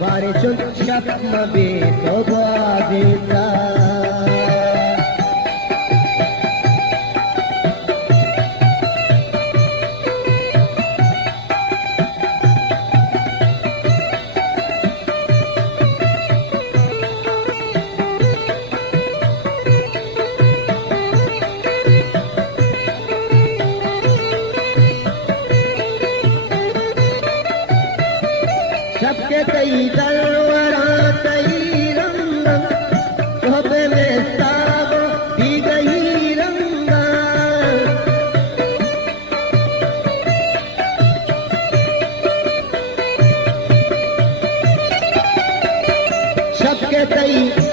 वारे चुन शक्म बे तो बादिता सबके कई दलवरा कई रंग तोहबे में साब भी गई रंग सबके कई